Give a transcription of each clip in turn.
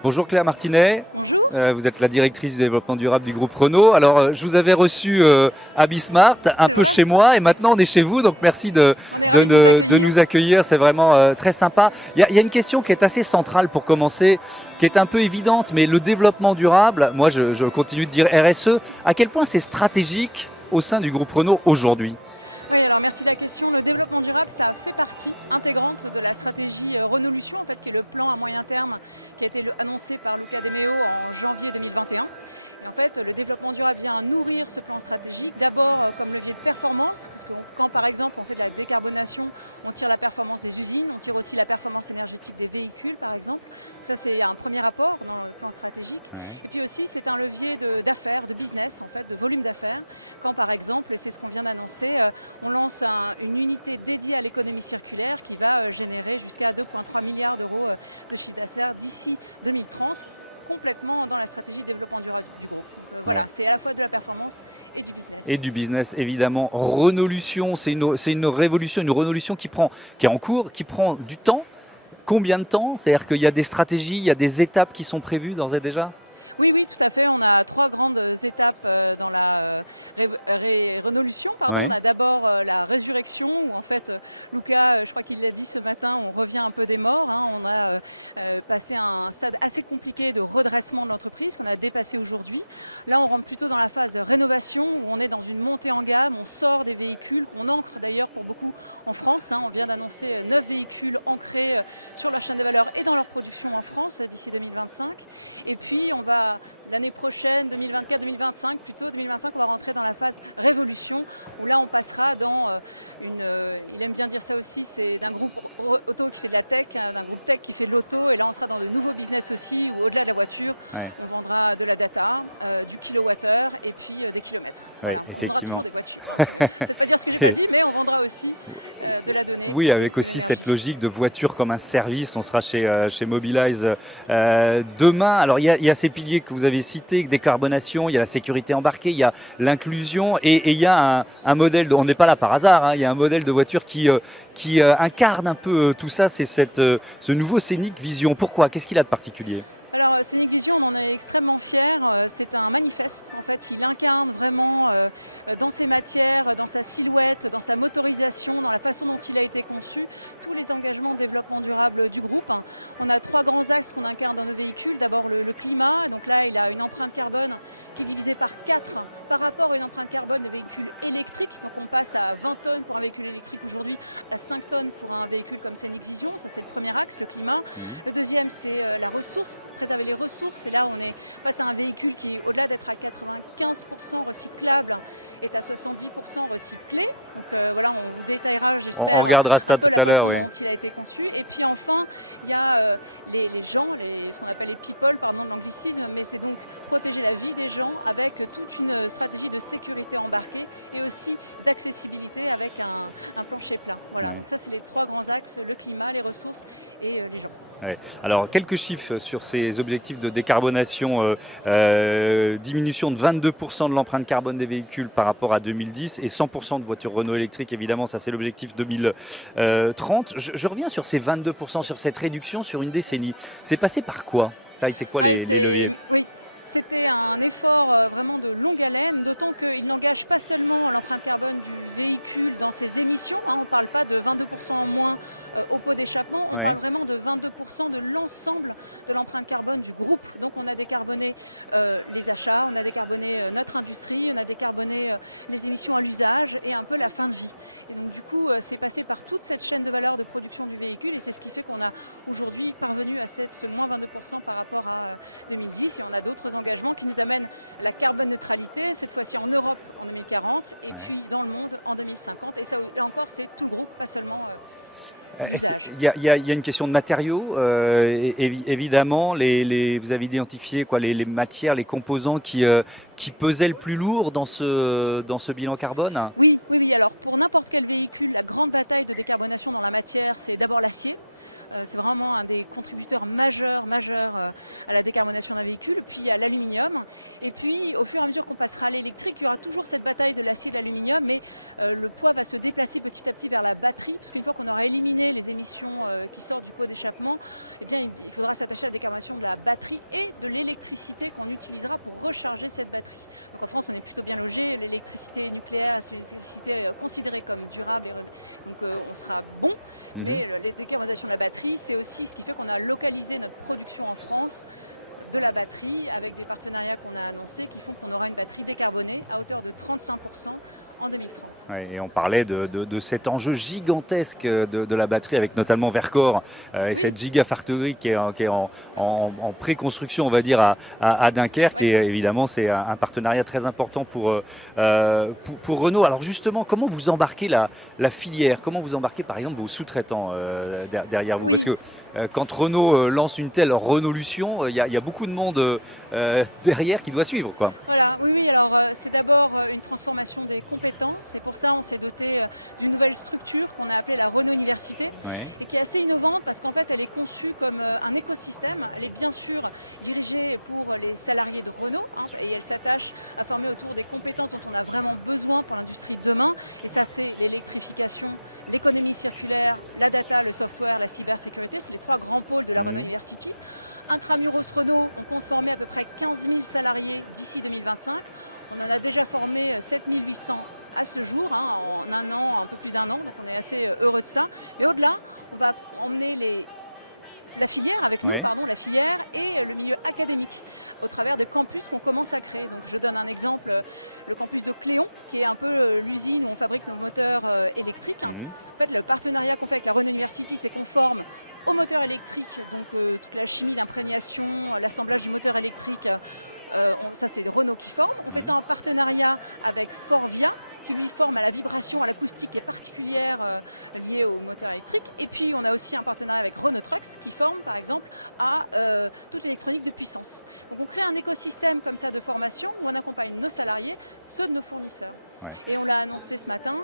Bonjour Claire Martinet, Bonjour. vous êtes la directrice du développement durable du groupe Renault. Alors je vous avais reçu à Bismart, un C'est peu vrai. chez moi et maintenant on est chez vous, donc merci On est ravis de vous de accueillir. nous accueillir, c'est vraiment très sympa. Il y a une question qui est assez centrale pour commencer, qui est un peu évidente, mais le développement durable, moi je continue de dire RSE, à quel point c'est stratégique au sein du groupe Renault aujourd'hui? Oui, alors merci de la question. Le développement durable, ça fait partie intégrante de la stratégie Renolution, en fait, qui est le plan à moyen terme qui a été annoncé par Luca De Meo en janvier 2021. Et en fait, le développement durable vient nourrir ce plan stratégique, d'abord comme levier de performance, parce que quand par exemple on fait de la décarbonation, on tire la performance des usines, on tire aussi la performance énergétique des véhicules par exemple. Donc ça c'est un premier apport dans le plan stratégique. Ouais. Et puis aussi c'est un levier d'affaires, de business en fait, de volume d'affaires. Quand par exemple, et c'est ce qu'on vient d'annoncer, on lance une unité dédiée à l'économie circulaire qui va générer jusqu'à 2,3 milliards d'euros de chiffre d'affaires d'ici 2030, complètement dans la stratégie de développement durable du groupe. Donc voilà, c'est à la fois de la performance et du business. Et du business, évidemment. Renolution, c'est une révolution, une renolution qui est en cours, qui prend du temps. Combien de temps? C'est-à-dire qu'il y a des stratégies, il y a des étapes qui sont prévues d'ores et déjà? Oui, oui, tout à fait. On a trois grandes étapes dans la Renolution. Ouais. On a d'abord la résurrection, où en fait, Luca, je crois qu'il l'a dit ce matin, on revient un peu des morts. On a passé un stade assez compliqué de redressement de l'entreprise qu'on a dépassé aujourd'hui. Là, on rentre plutôt dans la phase rénovation, où on est dans une montée en gamme. On sort des véhicules qu'on ancre d'ailleurs pour beaucoup en France. On vient d'annoncer 9 véhicules ancrés sur leur chaîne de valeur et dans leur production en France d'ici 2025. Et puis, on va l'année prochaine, 2024-2025, plutôt 2025, on va rentrer dans la phase révolution, où là on passera dans il aime bien dire ça aussi, c'est d'un groupe auto qui fait de la tech, d'un groupe tech qui fait de l'auto, et là on sera dans de nouveaux business aussi, où au-delà de la voiture, on vendra de la data, du kilowattheure et puis des kilomètres. Voilà. On vendra toujours des voitures. Peut-être pas dire ce que j'ai pas dit, mais on vendra aussi de la donnée. Oui, avec aussi cette logique de voiture comme un service. On sera chez Mobilize demain. Alors il y a ces piliers que vous avez cités, décarbonation, il y a la sécurité embarquée, il y a l'inclusion et il y a un modèle, on n'est pas là par hasard, il y a un modèle de voiture qui incarne un peu tout ça, c'est ce nouveau Scénic Vision. Pourquoi? Qu'est-ce qu'il a de particulier? Alors, Scénic Vision, on en est extrêmement fiers. C'est un manifeste. En fait, il incarne vraiment dans ses matières, dans sa silhouette, dans sa motorisation, dans la façon dont il a été conçu, tous les engagements de développement durable du groupe. On a trois grands axes qu'on incarne dans nos véhicules. D'abord, le climat. Donc là, il a une empreinte carbone qui est divisée par 4 par rapport à une empreinte carbone de véhicules électriques. Donc on passe à 20 tonnes pour un véhicule électrique aujourd'hui, à 5 tonnes pour un véhicule comme Scénic Vision. Ça, c'est le premier axe, le climat. Le deuxième, c'est la ressource, préserver les ressources. Et là, on est face à un véhicule qui, au-delà d'être à 95% recyclable, est à 70% recyclé. Donc voilà, on vous détaillera, j'espère, un peu la façon dont il a été conçu. Et puis enfin, il y a les gens, ce qu'on appelle les people, pardon de l'anglicisme, mais c'est donc protéger la vie des gens avec toute une stratégie de sécurité embarquée et aussi d'accessibilité avec un plancher plat. Voilà, donc ça c'est les trois grands axes, le climat, les ressources et les gens. Ouais. Alors, quelques chiffres sur ces objectifs de décarbonation. Diminution de 22% de l'empreinte carbone des véhicules par rapport à 2010 et 100% de voitures Renault électriques, évidemment, ça c'est l'objectif 2030. Je reviens sur ces 22%, sur cette réduction sur une décennie. C'est passé par quoi? Ça a été quoi les leviers? Oui. C'était un effort vraiment de longue haleine, d'autant qu'il n'engage pas seulement l'empreinte carbone du véhicule dans ses émissions. On ne parle pas de 22% en moins au pot d'échappement, on parle vraiment de 22% de l'ensemble de l'empreinte carbone du groupe. Donc on a décarboné les achats, on a décarboné notre industrie, on a décarboné les émissions à l'usage et un peu la fin de vie. Et donc du coup, c'est passé par toute cette chaîne de valeur de production du véhicule et c'est ce qui fait qu'on a aujourd'hui parvenu à ce moins 22% par rapport à 2010 et on a d'autres engagements qui nous amènent à la carbone neutralité, cette fois-ci en Europe en 2040 et puis dans le monde en 2050. Et ça, là encore, c'est tout le groupe, pas seulement l'usage. Il y a une question de matériaux, évidemment. Vous avez identifié les matières, les composants qui pesaient le plus lourd dans ce bilan carbone? Oui. Alors pour n'importe quel véhicule, la grande bataille de décarbonation dans la matière, c'est d'abord l'acier. C'est vraiment un des contributeurs majeurs à la décarbonation d'un véhicule. Puis il y a l'aluminium. Et puis au fur et à mesure qu'on passera à l'électrique, il y aura toujours cette bataille de l'acier et de l'aluminium, mais le poids va se déplacer petit à petit vers la batterie, parce qu'une fois qu'on aura éliminé les émissions qui sortent du pot d'échappement, eh bien, il faudra s'attacher à la décarbonation de la batterie et de l'électricité qu'on utilisera pour recharger cette batterie. Donc en France, on est plutôt bien logé. L'électricité nucléaire, c'est une électricité considérée comme durable, donc on sera bon. Mais la décarbonisation de la batterie, c'est aussi ce qui fait qu'on a localisé notre production en France de la batterie avec des partenariats qu'on a annoncés qui font qu'on aura une batterie décarbonée à hauteur de 35% en 2030. Ouais, et on parlait de cet enjeu gigantesque de la batterie avec notamment Verkor et cette gigafactory qui est en pré-construction, on va dire, à Dunkerque. Et évidemment, c'est un partenariat très important pour Renault. Alors justement, comment vous embarquez la filière? Comment vous embarquez par exemple vos sous-traitants derrière vous? Parce que quand Renault lance une telle Renaulution, il y a beaucoup de monde derrière qui doit suivre, quoi. Voilà, oui. Alors c'est d'abord une transformation des compétences. Et pour ça, on s'est doté d'une nouvelle structure qu'on a appelée la Renault Université et qui est assez innovante parce qu'en fait, elle est conçue comme un écosystème. Elle est bien sûr dirigée pour les salariés de Renault et elle s'attache à former autour des compétences dont on a vraiment besoin pour l'industrie de demain. Et ça, c'est l'électrification, l'économie circulaire, la data, le software, la cybersécurité. C'est les 3 grands pôles de la Renault University. Intramuros Renault, on compte former à peu près 15 000 salariés d'ici 2025. On en a déjà formé 7 800 à ce jour, en un an, un peu plus d'1 an, donc on est assez heureux de ça. Mais au-delà, on va emmener la filière avec nous, la filière et le milieu académique au travers des campus qu'on commence à créer. Donc je donne un exemple, le campus de Cléon, qui est un peu l'usine où on fabrique nos moteurs électriques. En fait, le partenariat qu'on fait avec la Renault University, c'est qu'on forme au moteur électrique, donc toute la chimie d'imprégnation, l'assemblage du moteur électrique. Ça, c'est Renault qui forme. On fait ça en partenariat avec Forvia, qui lui forme à la vibration, à l'acoustique qui est particulière liée au moteur électrique. Et puis, on a aussi un partenariat avec Renault Trucks, qui forme, par exemple, à toute l'électronique de puissance. Donc, on crée un écosystème comme ça de formation où on accompagne nos salariés, ceux de nos fournisseurs. Et on l'a annoncé ce matin,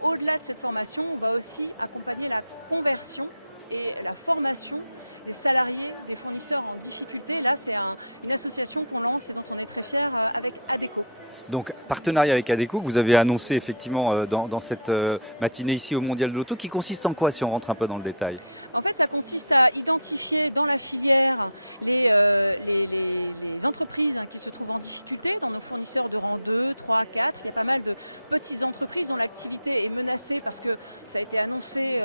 au-delà de cette formation, on va aussi accompagner la conversion et la formation des salariés, des fournisseurs en difficulté. Là, c'est une association qu'on lance et dont on est très fiers avec ADECO. Donc, partenariat avec ADECO que vous avez annoncé effectivement dans cette matinée ici au Mondial de l'Auto, qui consiste en quoi si on rentre un peu dans le détail? En fait, ça consiste à identifier dans la filière les entreprises qui se trouvent en difficulté, dans nos fournisseurs de rang 2, 3, 4. Il y a pas mal de petites entreprises dont l'activité est menacée parce que ça a été annoncé,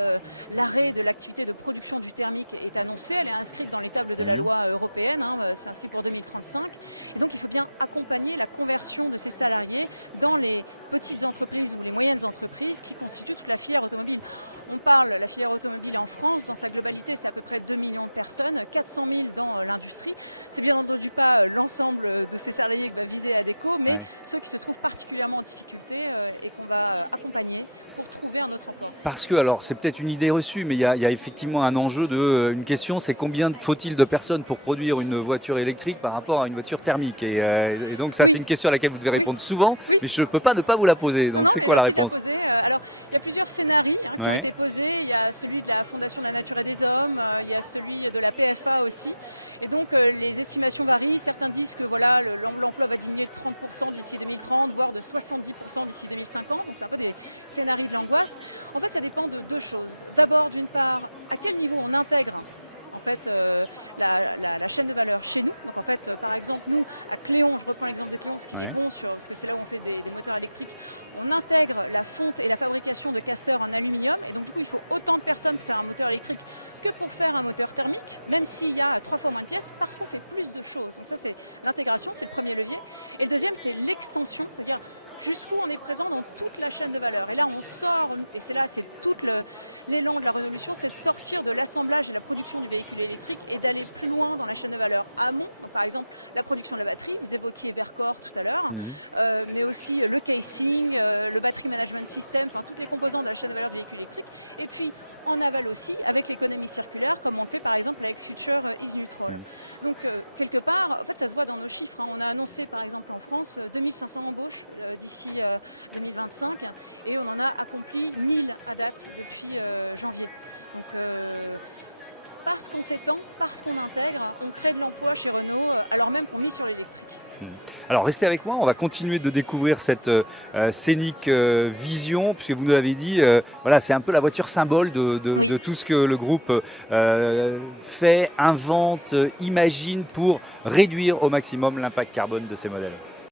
l'arrêt de l'activité de production du thermique est annoncé. Elle est inscrite dans les tables de la loi européenne, c'est inscrit pour 2035. Et donc, il faut bien accompagner la conversion de ces salariés dans les petites entreprises ou les moyennes entreprises qui constituent toute la filière automobile. On parle, la filière automobile en France, dans sa globalité, c'est à peu près 2 millions de personnes, 400 000 dans l'industrie. C'est bien entendu pas l'ensemble de ces salariés que va viser ADECO, mais ceux qui se trouvent particulièrement en difficulté et qu'on va accompagner pour trouver un autre emploi. Parce que, alors c'est peut-être une idée reçue, mais il y a effectivement un enjeu une question, c'est combien faut-il de personnes pour produire une voiture électrique par rapport à une voiture thermique et donc ça c'est une question à laquelle vous devez répondre souvent, mais je ne peux pas ne pas vous la poser. Donc, non, c'est mais quoi merci la réponse? de la poser. Alors, il y a plusieurs scénarios qui ont été posés. Il y a celui de la Fondation de la Nature et des Hommes, il y a celui de la PFA aussi. Et donc, les estimations varient. Certains disent que voilà, l'emploi va diminuer de 30% d'ici 2030, voire de 70% d'ici 2050. Donc, c'est un peu des scénarios de l'angoisse. En fait, ça dépend de 2 choses. D'abord, d'une part, à quel niveau on intègre en fait la chaîne de valeur chez nous. Donc en fait, par exemple, nous, à Cléon, je reprends l'exemple de Cléon parce qu'il est bon, parce que c'est là où on fait des moteurs électriques, on intègre la fonte et la fabrication de casteurs en aluminium. Et donc du coup, il faut autant de personnes pour faire un moteur électrique que pour faire un moteur thermique, même s'il y a 3 fois moins de pièces, parce qu'on fait plus de choses. Donc ça, c'est l'intégration, c'est le premier levier. Et le deuxième, c'est l'extension, c'est-à-dire jusqu'où on est présent dans toute la chaîne de valeur. Et là, on sort, et c'est tout l'élan de la Renaulution, c'est de sortir de l'assemblage et de la production du véhicule électrique et d'aller plus loin dans la chaîne de valeur amont. Donc par exemple, la production de la batterie, vous évoquiez Verkor tout à l'heure, mais aussi le casing, le battery management system, enfin toutes les composantes de la chaîne de valeur du véhicule électrique. Et puis en aval aussi, avec l'économie circulaire, comme on le fait par exemple avec Future is Neutral. Donc quelque part, en fait, ça se voit dans nos chiffres. On a annoncé par exemple en France 2500 embauches d'ici d'ici 2025 et on en a accompli 1000 à date depuis janvier. Donc parce qu'on s'étend, parce qu'on intègre, on crée de l'emploi chez Renault alors même qu'on mise sur l'électrique. Alors restez avec moi, on va continuer de découvrir cette Scénic Vision, puisque vous nous l'avez dit, voilà, c'est un peu la voiture symbole de tout ce que le groupe fait, invente, imagine pour réduire au maximum l'impact carbone de ces modèles.